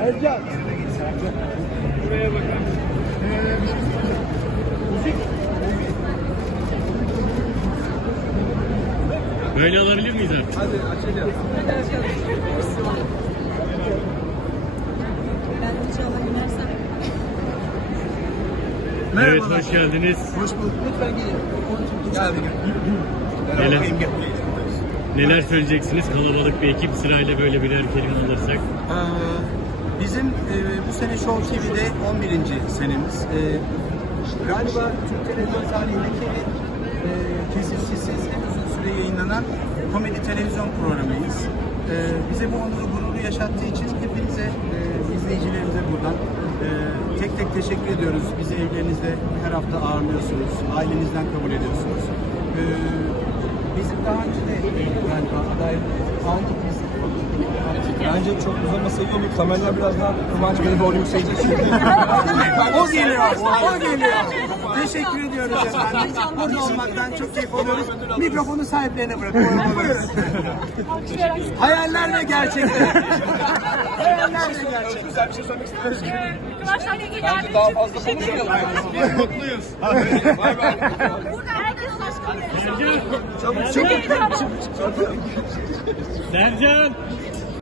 Ercan. Buraya bakın. Böyle alabilir miyiz artık? Hadi açacağım. Ben inşallah inersem. Evet hoş geldiniz. Hoş bulduk. Lütfen gelin. Neler, neler söyleyeceksiniz? Kalabalık bir ekip sırayla böyle birer kelime alırsak. Ee, Bizim e, bu sene Show TV'de 11. senemiz. Ee, Galiba Türk televizyon tarihindeki e, kesintisiz en uzun süre yayınlanan komedi televizyon programıyız. Ee, Bize bu onuru gururu yaşattığı için hepinize, e, izleyicilerimize buradan e, tek tek teşekkür ediyoruz. Bizi evlerinizde her hafta ağırlıyorsunuz, ailenizden kabul ediyorsunuz. Ee, Bizim daha önce de e, galiba aday aldık biz. Bence çok uzaması iyi olur. Kameralar biraz daha Kıvanç Bey'e doğru yükselecek. o geliyor, o geliyor. Teşekkür ediyoruz efendim. Burada olmaktan çok keyif alıyoruz. Mikrofonu sahiplerine bırakıyorum. Buyurun. Hayaller ve gerçekler. Hayaller ve gerçekler. Güzel bir şey söylemek isteriz. Kıvançlar ilgili Bence daha fazla konuşmayalım. Biz mutluyuz. Bay bay. Burada herkes başkanı. Sercan! Çabuk çabuk. Sercan!